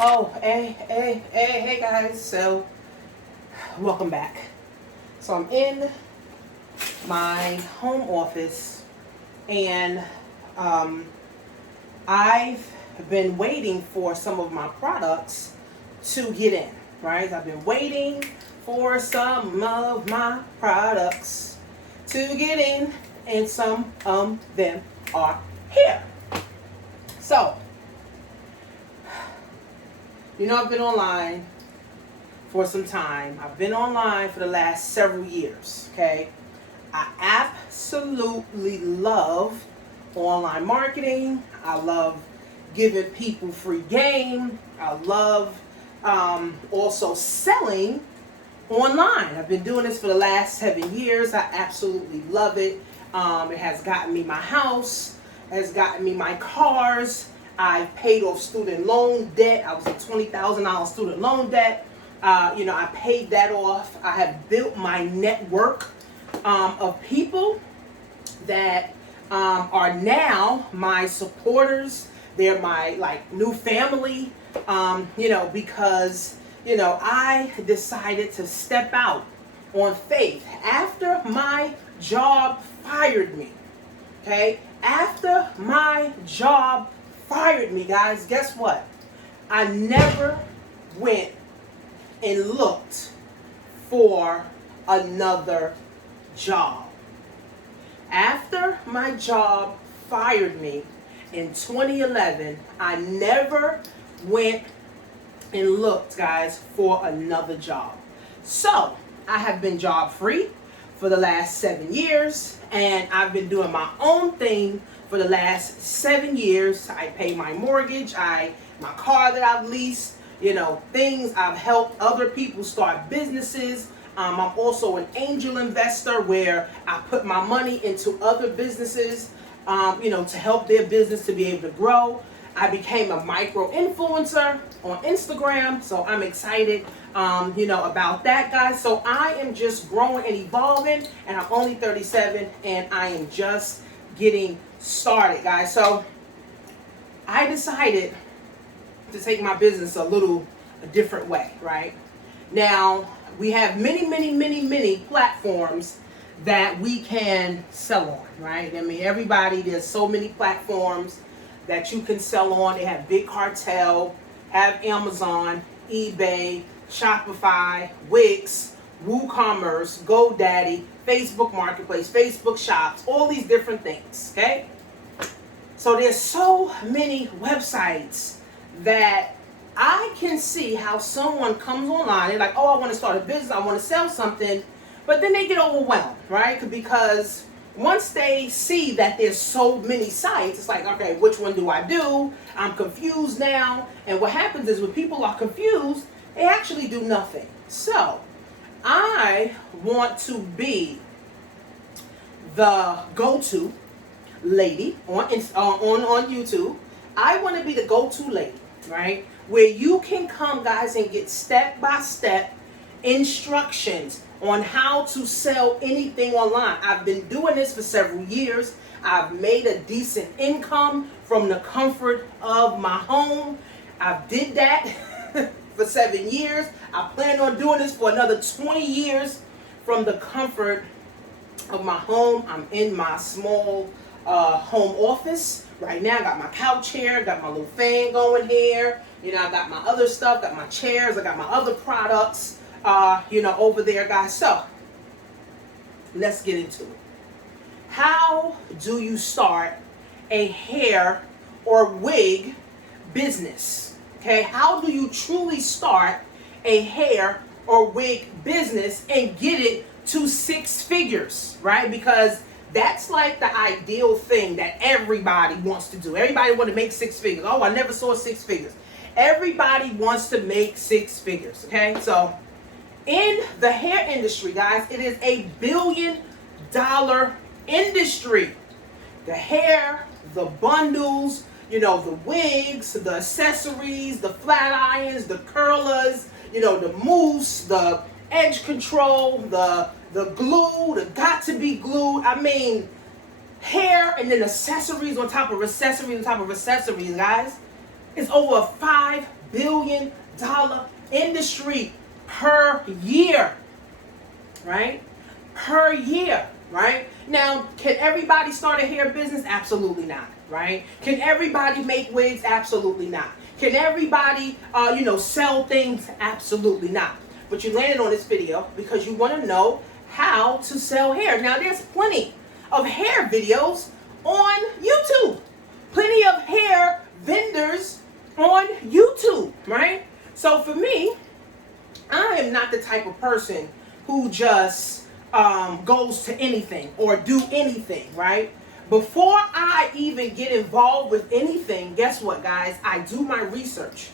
Oh, hey guys. So, welcome back. So, I'm in my home office and I've been waiting for some of my products to get in, right? I've been waiting for some of my products to get in, and some of them are here. So, I've been online for some time. I've been online for the last several years, okay? I absolutely love online marketing. I love giving people free game. I love also selling online. I've been doing this for the last 7 years. I absolutely love it. It has gotten me my house, has gotten me my cars. I've paid off student loan debt. I was a $20,000 student loan debt. I paid that off. I have built my network of people that are now my supporters. They're my new family, because I decided to step out on faith after my job fired me. Okay, after my job fired me, guys, guess what? I never went and looked for another job. After my job fired me in 2011, I never went and looked, guys, for another job. So I have been job free for the last 7 years, and I've been doing my own thing for the last 7 years. I pay my mortgage, my car that I've leased, things. I've helped other people start businesses. I'm also an angel investor where I put my money into other businesses, to help their business to be able to grow. I became a micro influencer on Instagram, so I'm excited, about that, guys. So I am just growing and evolving, and I'm only 37, and I am just getting started, guys. So I decided to take my business a different way, right? Now, we have many platforms that we can sell on, right? I mean, there's so many platforms that you can sell on. They have Big Cartel, have Amazon, eBay, Shopify, Wix, WooCommerce, GoDaddy, Facebook Marketplace, Facebook Shops, all these different things, okay? So there's so many websites that I can see how someone comes online, they're like, oh, I want to start a business, I want to sell something, but then they get overwhelmed, right? Because once they see that there's so many sites, it's like, okay, which one do I do? I'm confused now. And what happens is when people are confused, they actually do nothing. So I want to be the go-to lady on YouTube. I want to be the go-to lady, right? Where you can come, guys, and get step-by-step instructions on how to sell anything online. I've been doing this for several years. I've made a decent income from the comfort of my home. I did that for 7 years. I plan on doing this for another 20 years from the comfort of my home. I'm in my small home office right now. I got my couch here, got my little fan going here. I got my other stuff, got my chairs, I got my other products, over there, guys. So let's get into it. How do you start a hair or wig business? Okay, how do you truly start a hair or wig business and get it to 6 figures, right? Because that's like the ideal thing that everybody wants to do. Everybody wants to make 6 figures. Oh, I never saw 6 figures. Everybody wants to make 6 figures, okay? So in the hair industry, guys, it is a $1 billion industry. The hair, the bundles, the wigs, the accessories, the flat irons, the curlers, the mousse, the edge control, the glue, the got to be glued. I mean, hair and then accessories on top of accessories on top of accessories, guys. It's over a $5 billion industry per year, right? Per year, right? Now, can everybody start a hair business? Absolutely not, right? Can everybody make wigs? Absolutely not. Can everybody, sell things? Absolutely not. But you landed on this video because you want to know how to sell hair. Now, there's plenty of hair videos on YouTube. Plenty of hair vendors on YouTube, right? So for me, I am not the type of person who just goes to anything or do anything, right? Before I even get involved with anything, guess what, guys? I do my research.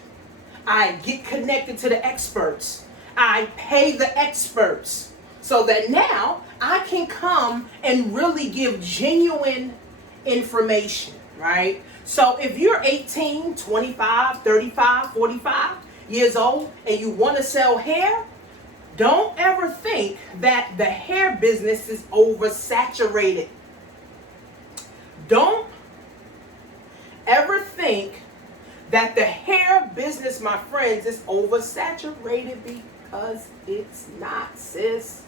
I get connected to the experts. I pay the experts so that now I can come and really give genuine information, right? So if you're 18, 25, 35, 45 years old and you want to sell hair, don't ever think that the hair business is oversaturated. Don't ever think that the hair business, my friends, is oversaturated, because it's not, sis.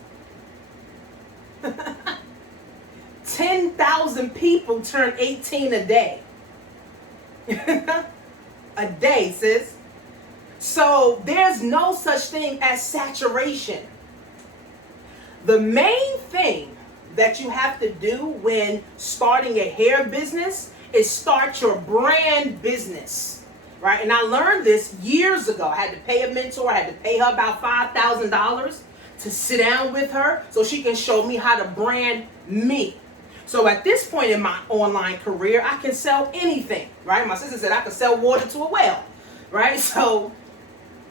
10,000 people turn 18 a day. A day, sis. So there's no such thing as saturation. The main thing that you have to do when starting a hair business is start your brand business, right? And I learned this years ago. I had to pay a mentor. I had to pay her about $5,000 to sit down with her so she can show me how to brand me. So at this point in my online career, I can sell anything, right? My sister said I could sell water to a whale, right? So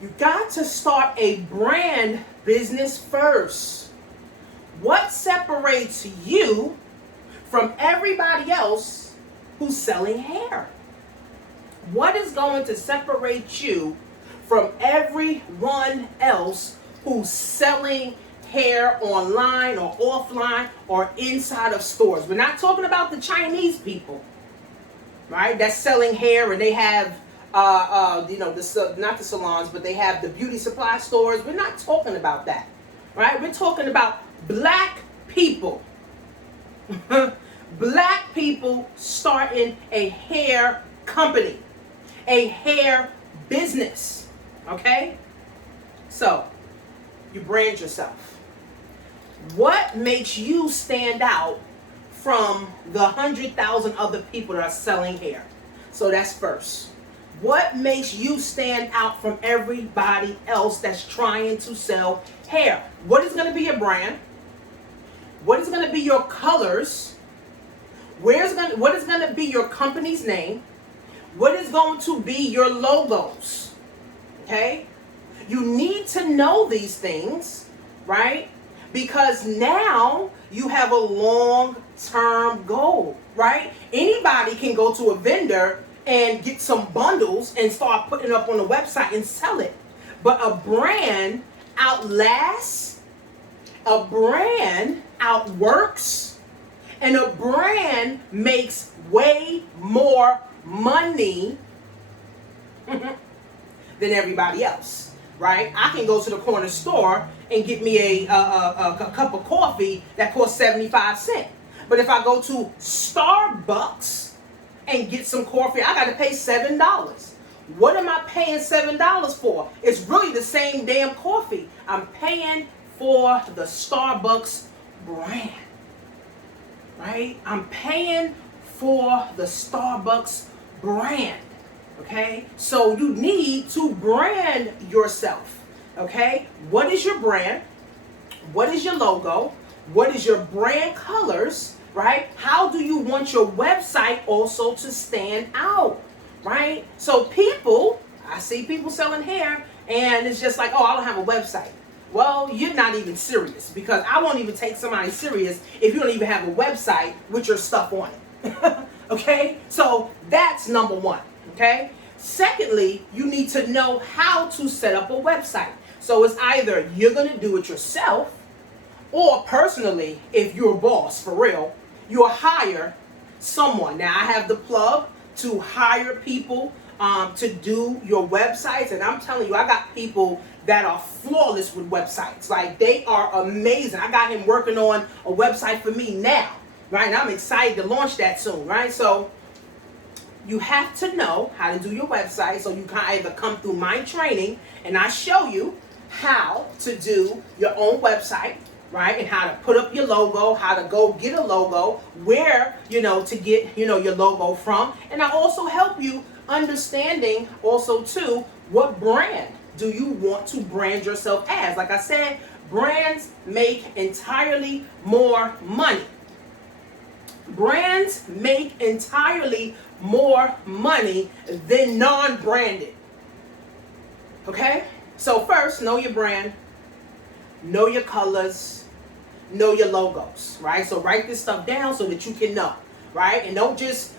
you got to start a brand business first. What separates you from everybody else who's selling hair? What is going to separate you from everyone else who's selling hair online or offline or inside of stores? We're not talking about the Chinese people, right? That's selling hair and they have not the salons, but they have the beauty supply stores. We're not talking about that, right? We're talking about black people. Black people starting a hair company, a hair business, okay? So, you brand yourself. What makes you stand out from the 100,000 other people that are selling hair? So that's first. What makes you stand out from everybody else that's trying to sell hair? What is going to be your brand? What is going to be your colors? What is going to be your company's name? What is going to be your logos? Okay? You need to know these things, right? Because now you have a long-term goal, right? Anybody can go to a vendor and get some bundles and start putting it up on the website and sell it. But a brand outlasts, a brand outworks, and a brand makes way more money than everybody else, right? I can go to the corner store and get me a cup of coffee that costs 75 cents. But if I go to Starbucks and get some coffee, I got to pay $7. What am I paying $7 for? It's really the same damn coffee. I'm paying for the Starbucks brand, right? I'm paying for the Starbucks brand, okay? So you need to brand yourself, okay? What is your brand? What is your logo? What is your brand colors? Right? How do you want your website also to stand out? Right? So I see people selling hair and it's just like, oh, I don't have a website. Well, you're not even serious, because I won't even take somebody serious if you don't even have a website with your stuff on it. Okay? So that's number one. Okay? Secondly, you need to know how to set up a website. So it's either you're going to do it yourself, or personally, if you're a boss for real, you'll hire someone. Now, I have the plug to hire people to do your websites. And I'm telling you, I got people that are flawless with websites. Like, they are amazing. I got him working on a website for me now, right? And I'm excited to launch that soon, right? So you have to know how to do your website. So you can either come through my training and I show you how to do your own website, right? And how to put up your logo, how to go get a logo, where, to get, your logo from. And I also help you understanding also too, what brand do you want to brand yourself as? Like I said, brands make entirely more money. Brands make entirely more money than non-branded. Okay? So first, know your brand, know your colors, know your logos, right? So write this stuff down so that you can know, right? And don't just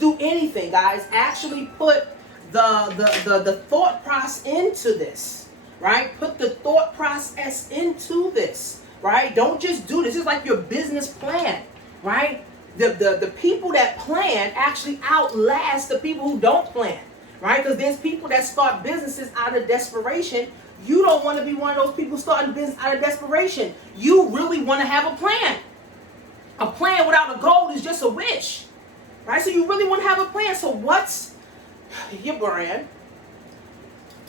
do anything, guys. Actually put the thought process into this, right? Put the thought process into this, right? Don't just do this. It's like your business plan, right? The people that plan actually outlast the people who don't plan, right? Because there's people that start businesses out of desperation. You don't want to be one of those people starting business out of desperation. You really want to have a plan. A plan without a goal is just a wish, right? So you really want to have a plan. So what's your brand?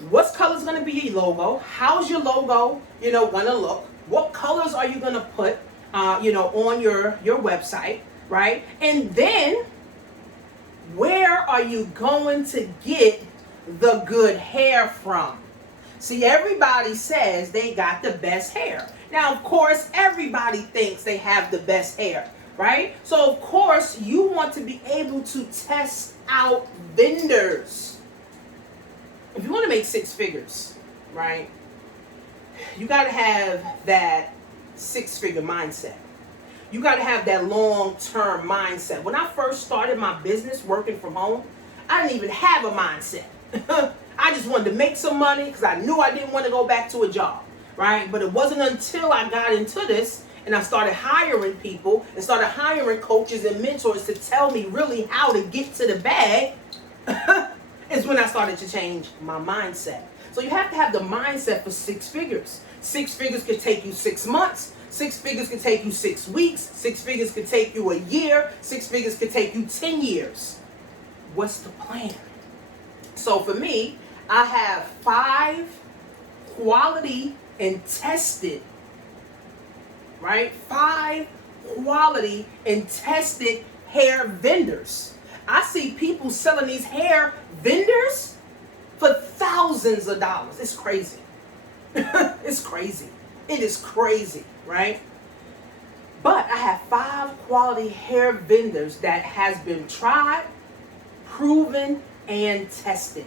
What's color's going to be your logo? How's your logo, going to look? What colors are you going to put, on your website, right? And then where are you going to get the good hair from? See, everybody says they got the best hair. Now, of course, everybody thinks they have the best hair, right? So, of course, you want to be able to test out vendors. If you want to make six figures, right, you got to have that six-figure mindset. You got to have that long-term mindset. When I first started my business working from home, I didn't even have a mindset. I just wanted to make some money because I knew I didn't want to go back to a job, right? But it wasn't until I got into this and I started hiring people and started hiring coaches and mentors to tell me really how to get to the bag is when I started to change my mindset. So you have to have the mindset for six figures. Six figures could take you 6 months. 6 figures could take you 6 weeks. 6 figures could take you a year. 6 figures could take you 10 years. What's the plan? So for me, I have 5 quality and tested, right? 5 quality and tested hair vendors. I see people selling these hair vendors for thousands of dollars. It's crazy. It's crazy. It is crazy, right? But I have 5 quality hair vendors that has been tried, proven, and tested.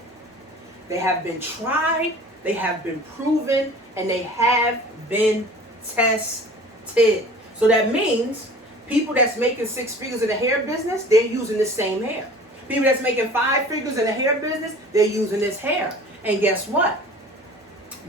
They have been tried, they have been proven, and they have been tested. So that means people that's making 6 figures in the hair business, they're using the same hair. People that's making 5 figures in the hair business, they're using this hair. And guess what?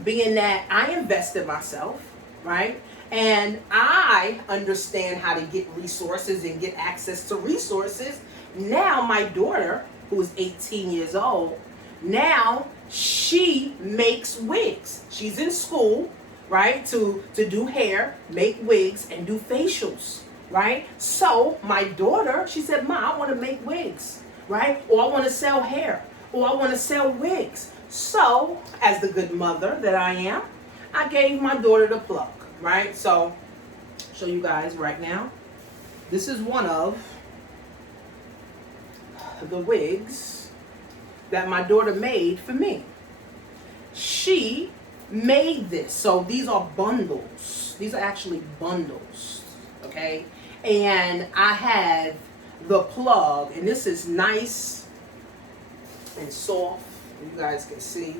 Being that I invested myself, right? And I understand how to get resources and get access to resources. Now my daughter, who is 18 years old, now she makes wigs. She's in school, right, to do hair, make wigs, and do facials, right? So my daughter, she said, Ma, I want to make wigs, right? Or I want to sell hair, or I want to sell wigs. So, as the good mother that I am, I gave my daughter the plug, right? So, I'll show you guys right now. This is one of the wigs that my daughter made for me. She made this. So these are bundles. These are actually bundles, okay? And I have the plug, and this is nice and soft. You guys can see,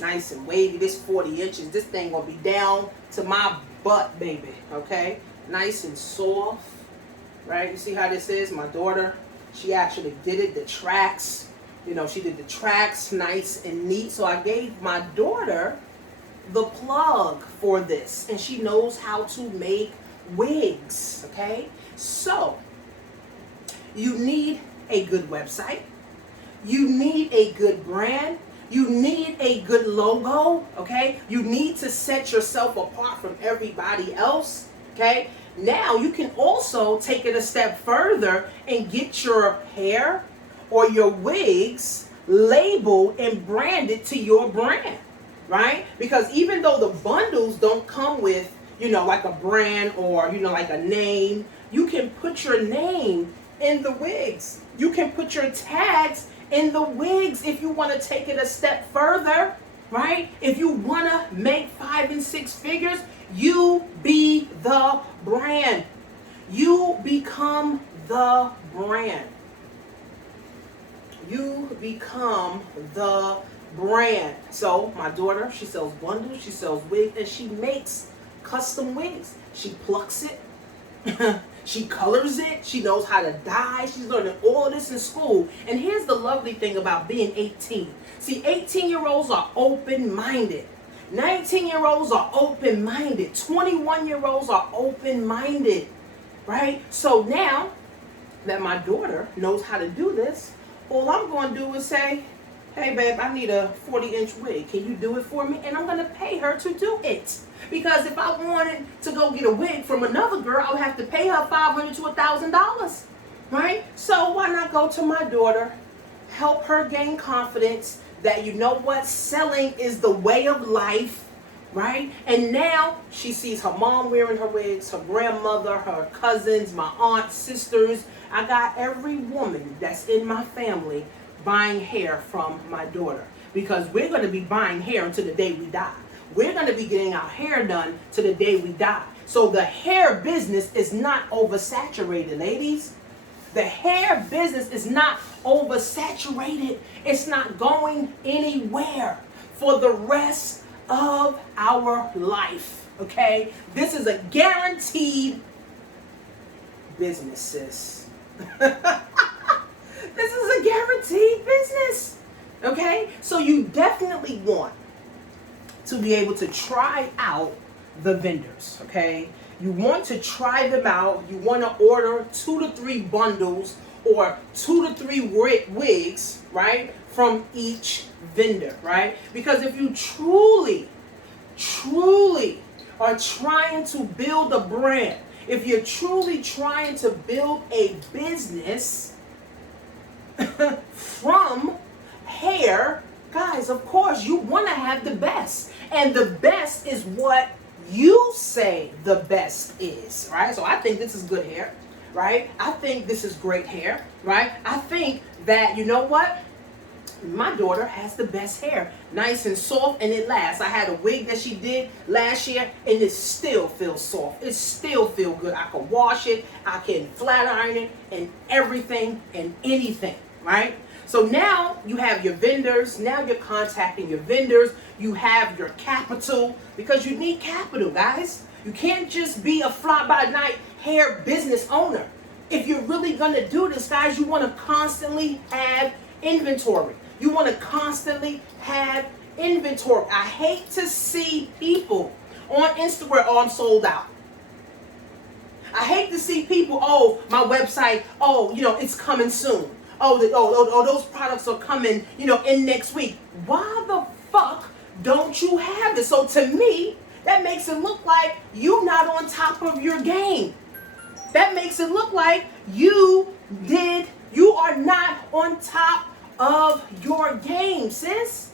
nice and wavy. This 40 inches. This thing gonna be down to my butt, baby, okay? Nice and soft, right? You see how this is? My daughter, she actually did it, the tracks. She did the tracks nice and neat. So I gave my daughter the plug for this, and she knows how to make wigs, okay? So you need a good website. You need a good brand. You need a good logo, okay? You need to set yourself apart from everybody else, okay? Now you can also take it a step further and get your hair or your wigs labeled and branded to your brand, right? Because even though the bundles don't come with, like a brand or, like a name, you can put your name in the wigs. You can put your tags in the wigs if you want to take it a step further, right? If you want to make 5 and 6 figures, you be the brand. You become the brand. You become the brand. So my daughter, she sells bundles, she sells wigs, and she makes custom wigs. She plucks it. She colors it. She knows how to dye. She's learning all of this in school. And here's the lovely thing about being 18. See, 18-year-olds are open-minded. 19-year-olds are open-minded. 21-year-olds are open-minded, right? So now that my daughter knows how to do this, all I'm going to do is say, hey, babe, I need a 40-inch wig. Can you do it for me? And I'm going to pay her to do it. Because if I wanted to go get a wig from another girl, I would have to pay her $500 to $1,000, right? So why not go to my daughter, help her gain confidence that, selling is the way of life, right? And now she sees her mom wearing her wigs, her grandmother, her cousins, my aunts, sisters. I got every woman that's in my family buying hair from my daughter, because we're going to be buying hair until the day we die. We're going to be getting our hair done to the day we die. So the hair business is not oversaturated, ladies. The hair business is not oversaturated. It's not going anywhere for the rest of our life, okay? This is a guaranteed business, sis. This is a guaranteed business, okay? So you definitely want to be able to try out the vendors, okay? You want to try them out. You want to order 2 to 3 bundles or 2 to 3 wigs, right, from each vendor, right? Because if you truly are trying to build a brand, if you're truly trying to build a business from hair, guys, of course, you want to have the best. And the best is what you say the best is, right? So I think this is good hair, right? I think this is great hair, right? I think that, my daughter has the best hair. Nice and soft, and it lasts. I had a wig that she did last year, and it still feels soft. It still feels good. I can wash it. I can flat iron it, and everything and anything, right? So now you have your vendors. Now you're contacting your vendors. You have your capital, because you need capital, guys. You can't just be a fly-by-night hair business owner. If you're really going to do this, guys, you want to constantly have inventory. You want to constantly have inventory. I hate to see people on Instagram, I'm sold out. I hate to see people, my website, it's coming soon. Those products are coming, in next week. Why the fuck don't you have it? So to me, that makes it look like you're not on top of your game. That makes it look like you are not on top of your game, sis.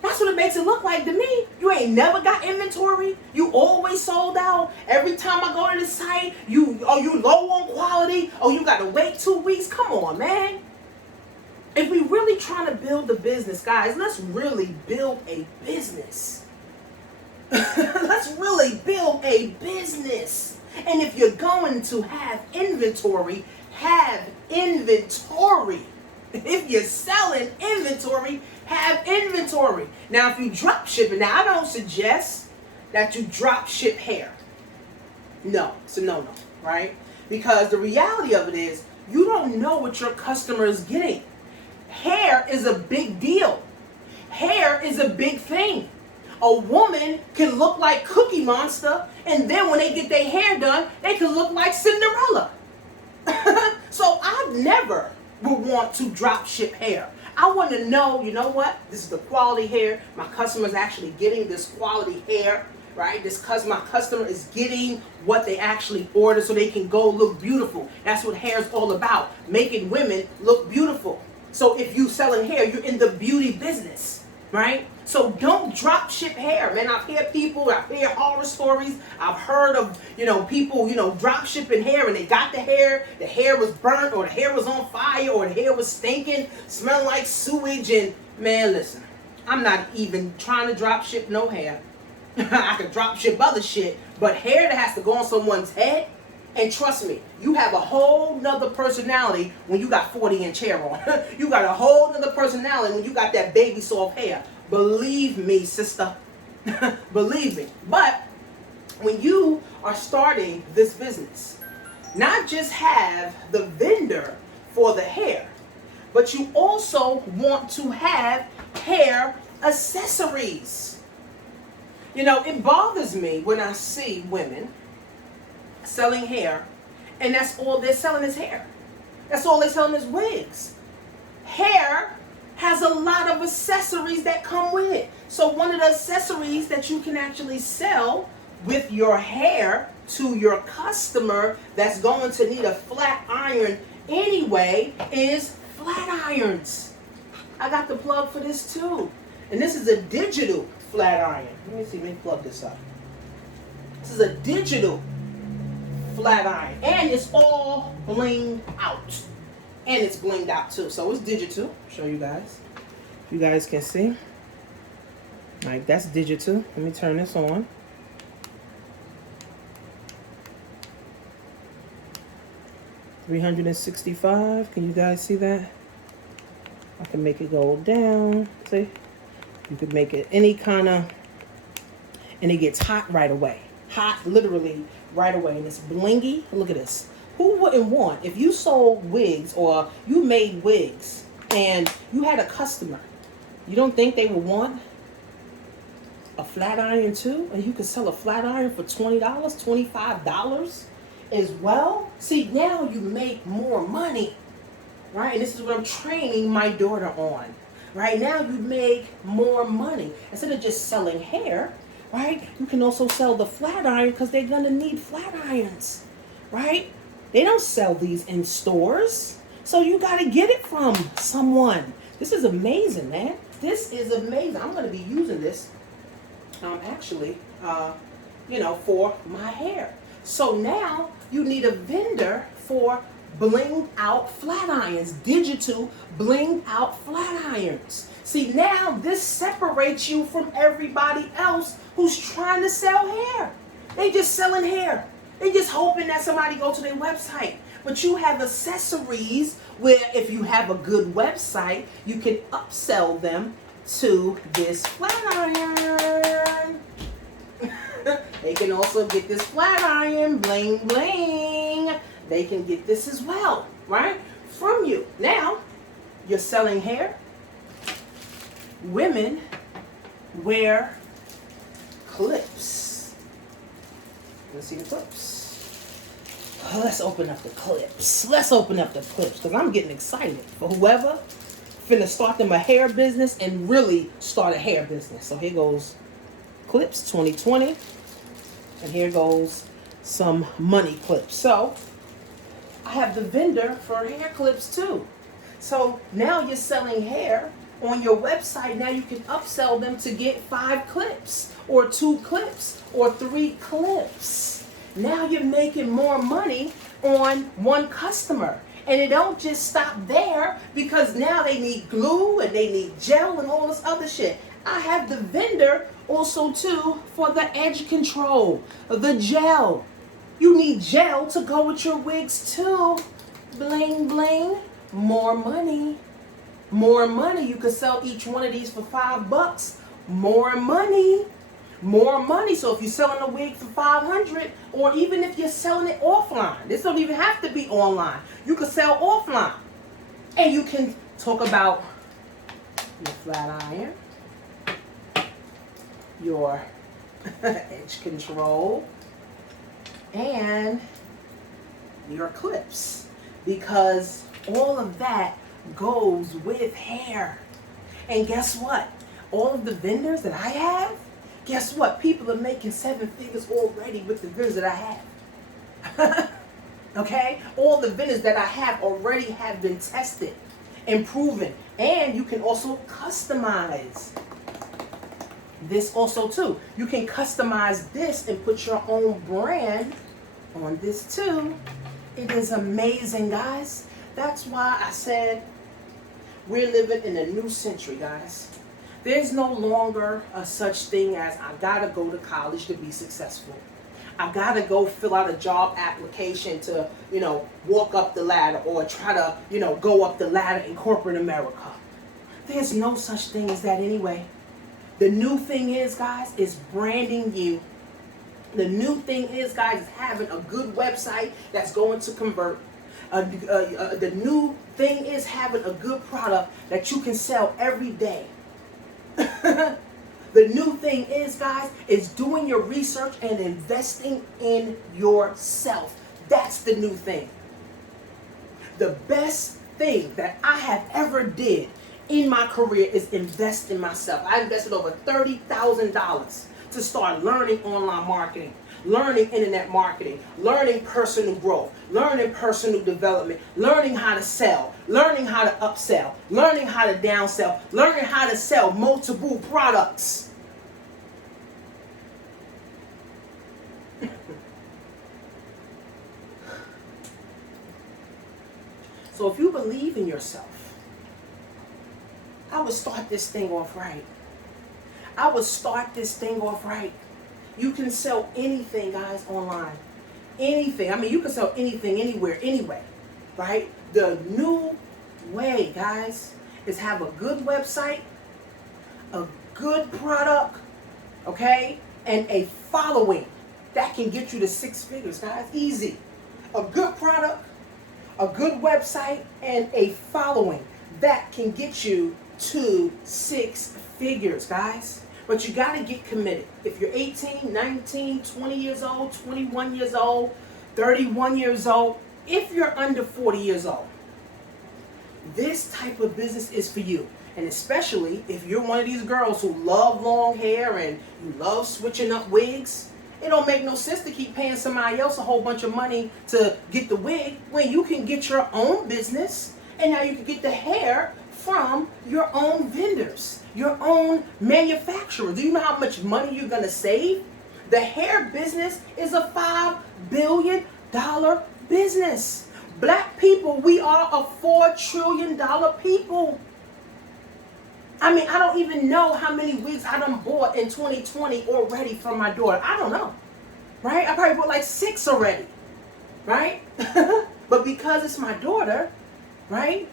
That's what it makes it look like to me. You ain't never got inventory. You always sold out. Every time I go to the site, you low on quality. You got to wait 2 weeks. Come on, man. If we really trying to build a business, guys, let's really build a business. Let's really build a business. And if you're going to have inventory, have inventory. If you're selling inventory, have inventory. Now, if you drop shipping, now I don't suggest that you drop ship hair. No, it's a no-no, right? Because the reality of it is, you don't know what your customer is getting. Hair is a big deal. Hair is a big thing. A woman can look like Cookie Monster, and then when they get their hair done, they can look like Cinderella. So I never would want to drop ship hair. I want to know, you know what? This is the quality hair. My customer's actually getting this quality hair, right? My customer is getting what they actually order so they can go look beautiful. That's what hair is all about, making women look beautiful. So if you selling hair, you're in the beauty business, right? So don't drop ship hair, man. I've heard horror stories. I've heard of, people, drop shipping hair, and they got the hair was burnt, or the hair was on fire, or the hair was stinking, smelling like sewage. And man, listen, I'm not even trying to drop ship no hair. I could drop ship other shit, but hair that has to go on someone's head, and trust me, you have a whole nother personality when you got 40-inch hair on. You got a whole nother personality when you got that baby soft hair. Believe me, sister. Believe me. But when you are starting this business, not just have the vendor for the hair, but you also want to have hair accessories. It bothers me when I see women selling hair, and that's all they're selling is hair. That's all they're selling is wigs. Hair has a lot of accessories that come with it. So one of the accessories that you can actually sell with your hair to your customer that's going to need a flat iron anyway is flat irons. I got the plug for this too. And this is a digital flat iron. Let me plug this up. This is a digital flat iron. And it's all blinged out. And it's blinged out too. So it's digital. I'll show you guys. You guys can see. Like, that's digital. Let me turn this on. $365. Can you guys see that? I can make it go down. See? You could make it any kind of, and it gets hot right away. Hot, literally right away. And it's blingy. Look at this. Who wouldn't want, if you sold wigs or you made wigs and you had a customer, you don't think they would want a flat iron too? And you could sell a flat iron for $20, $25 as well? See, now you make more money, right? And this is what I'm training my daughter on. Right now you make more money. Instead of just selling hair, right? You can also sell the flat iron because they're going to need flat irons, right? They don't sell these in stores. So you got to get it from someone. This is amazing, man. This is amazing. I'm going to be using this, for my hair. So now you need a vendor for blinged out flat irons, digital blinged out flat irons. See, now this separates you from everybody else who's trying to sell hair. They just selling hair. They just hoping that somebody go to their website. But you have accessories where if you have a good website, you can upsell them to this flat iron. They can also get this flat iron, bling bling. They can get this as well, right? From you. Now, you're selling hair. Women wear clips. Let's see the clips. Let's open up the clips. Because I'm getting excited for whoever finna start them a hair business and really start a hair business. So here goes clips 2020. And here goes some money clips. So I have the vendor for hair clips too. So now you're selling hair on your website. Now you can upsell them to get 5 clips or 2 clips or 3 clips. Now you're making more money on one customer. And it don't just stop there, because now they need glue and they need gel and all this other shit. I have the vendor also too for the edge control, the gel. You need gel to go with your wigs too. Bling bling. More money. More money. You could sell each one of these for $5. More money. More money. So if you're selling a wig for $500, or even if you're selling it offline, this don't even have to be online. You could sell offline. And you can talk about your flat iron, your edge control, and your clips, because all of that goes with hair. And guess what? All of the vendors that I have, guess what? People are making 7 figures already with the vendors that I have. Okay? All the vendors that I have already have been tested and proven. And you can also customize this also too. You can customize this and put your own brand on this too. It is amazing, guys. That's why I said we're living in a new century, guys. There's no longer a such thing as I gotta go to college to be successful. I gotta go fill out a job application to, walk up the ladder or try to, go up the ladder in corporate America. There's no such thing as that anyway. The new thing is, guys, is branding you. The new thing is, guys, is having a good website that's going to convert. The new thing is having a good product that you can sell every day. The new thing is, guys, is doing your research and investing in yourself. That's the new thing. The best thing that I have ever did in my career is invest in myself. I invested over $30,000 to start learning online marketing, learning internet marketing, learning personal growth, learning personal development, learning how to sell, learning how to upsell, learning how to downsell, learning how to sell multiple products. So if you believe in yourself, I would start this thing off right. I would start this thing off right. You can sell anything, guys, online. Anything. I mean, you can sell anything, anywhere, anyway. Right? The new way, guys, is have a good website, a good product, okay, and a following that can get you to 6 figures, guys. Easy. A good product, a good website, and a following that can get you to 6 figures, guys. But you got to get committed. If you're 18, 19, 20 years old, 21 years old, 31 years old, if you're under 40 years old, this type of business is for you. And especially if you're one of these girls who love long hair and you love switching up wigs, it don't make no sense to keep paying somebody else a whole bunch of money to get the wig when you can get your own business and now you can get the hair from your own vendors, your own manufacturer. Do you know how much money you're going to save? The hair business is a $5 billion business. Black people, we are a $4 trillion people. I mean, I don't even know how many wigs I done bought in 2020 already from my daughter. I don't know, right? I probably bought like 6 already, right? But because it's my daughter, right,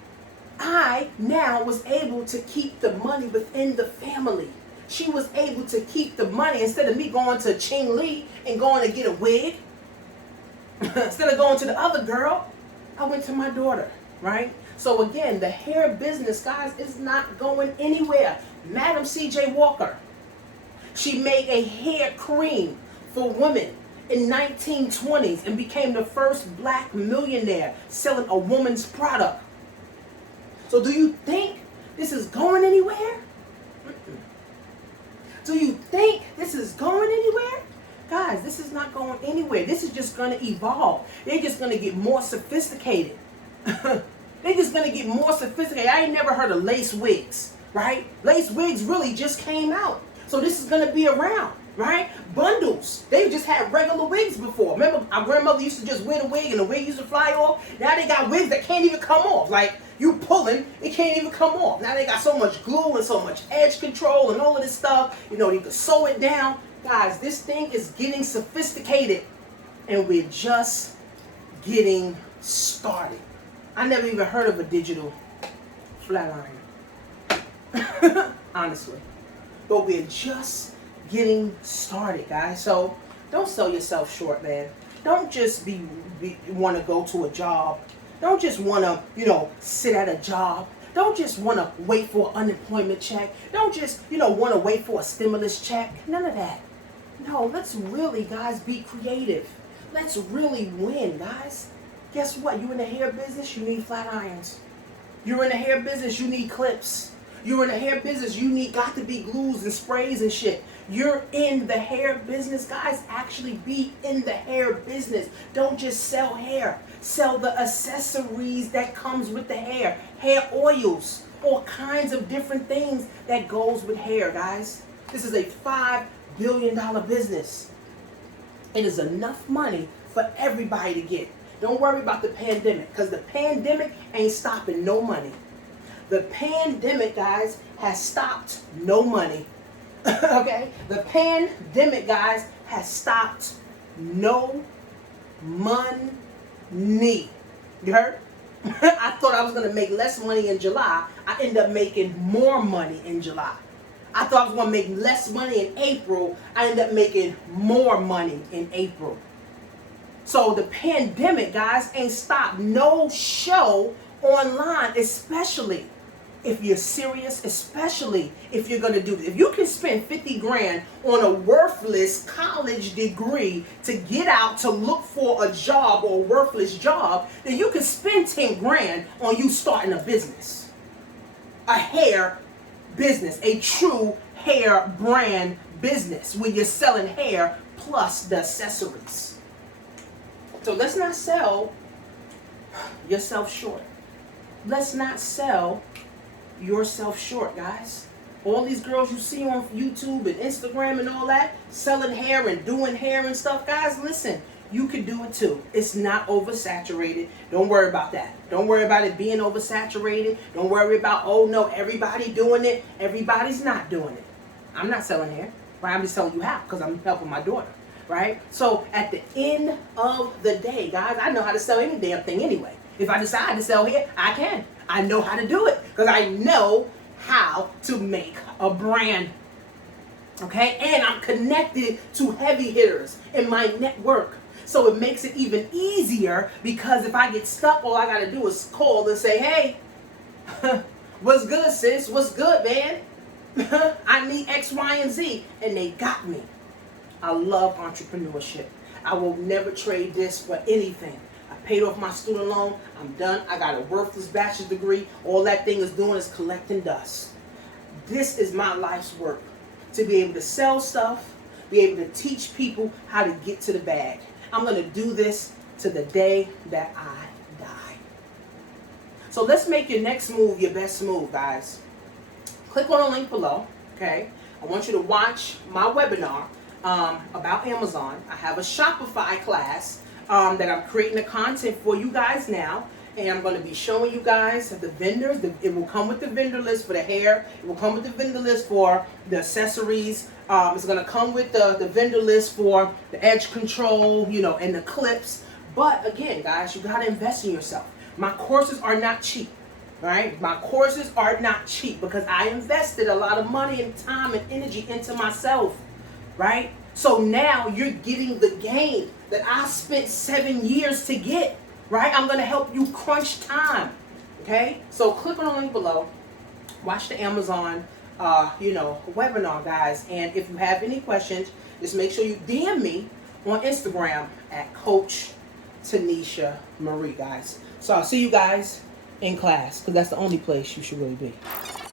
I now was able to keep the money within the family. She was able to keep the money instead of me going to Ching Lee and going to get a wig. Instead of going to the other girl, I went to my daughter, right? So again, the hair business, guys, is not going anywhere. Madam C.J. Walker, she made a hair cream for women in 1920s and became the first black millionaire selling a woman's product. So do you think this is going anywhere? Do you think this is going anywhere? Guys, this is not going anywhere. This is just going to evolve. They're just going to get more sophisticated. They're just going to get more sophisticated. I ain't never heard of lace wigs, right? Lace wigs really just came out. So this is going to be around, right? Bundles. They just had regular wigs before. Remember, our grandmother used to just wear the wig and the wig used to fly off? Now they got wigs that can't even come off. Like, you pulling, it can't even come off. Now they got so much glue and so much edge control and all of this stuff. You know, you can sew it down. Guys, this thing is getting sophisticated and we're just getting started. I never even heard of a digital flat iron. Honestly. But we're just getting started, guys. So don't sell yourself short, man. Don't just want to go to a job. Don't just want to, sit at a job. Don't just want to wait for an unemployment check. Don't just, want to wait for a stimulus check. None of that. No, let's really, guys, be creative. Let's really win, guys. Guess what? You in the hair business, you need flat irons. You're in the hair business, you need clips. You're in the hair business, you need got to be glues and sprays and shit. You're in the hair business, guys. Actually be in the hair business. Don't just sell hair. Sell the accessories that comes with the hair. Hair oils, all kinds of different things that goes with hair, guys. This is a $5 billion business. It is enough money for everybody to get. Don't worry about the pandemic, because the pandemic ain't stopping no money. The pandemic, guys, has stopped no money. Okay? The pandemic, guys, has stopped no money. You heard? I thought I was going to make less money in July. I end up making more money in July. I thought I was going to make less money in April. I end up making more money in April. So the pandemic, guys, ain't stopped no show online, especially if you're serious, especially if you're going to do this. If you can spend 50 grand on a worthless college degree to get out to look for a job or a worthless job, then you can spend 10 grand on you starting a business. A hair business, a true hair brand business where you're selling hair plus the accessories. So let's not sell yourself short. Let's not sell yourself short, guys. All these girls you see on YouTube and Instagram and all that, selling hair and doing hair and stuff, guys, listen, you can do it too. It's not oversaturated. Don't worry about that. Don't worry about it being oversaturated. Don't worry about, oh no, everybody doing it. Everybody's not doing it. I'm not selling hair, right? I'm just telling you how, because I'm helping my daughter, right? So at the end of the day, guys, I know how to sell any damn thing anyway. If I decide to sell hair, I can. I know how to do it because I know how to make a brand. Okay? And I'm connected to heavy hitters in my network. So it makes it even easier because if I get stuck, all I got to do is call and say, hey, what's good, sis? What's good, man? I need X, Y, and Z. And they got me. I love entrepreneurship. I will never trade this for anything. I paid off my student loan. I'm done. I got a worthless bachelor's degree. All that thing is doing is collecting dust. This is my life's work. To be able to sell stuff, be able to teach people how to get to the bag. I'm going to do this to the day that I die. So let's make your next move your best move, guys. Click on the link below, okay? I want you to watch my webinar about Amazon. I have a Shopify class that I'm creating the content for you guys now. And I'm going to be showing you guys the vendors. It will come with the vendor list for the hair. It will come with the vendor list for the accessories. It's going to come with the vendor list for the edge control, you know, and the clips. But again, guys, you got to invest in yourself. My courses are not cheap, right? My courses are not cheap because I invested a lot of money and time and energy into myself, right? So now you're getting the game that I spent 7 years to get. Right? I'm going to help you crunch time. Okay? So click on the link below. Watch the Amazon, webinar, guys. And if you have any questions, just make sure you DM me on Instagram at Coach Tanisha Marie, guys. So I'll see you guys in class because that's the only place you should really be.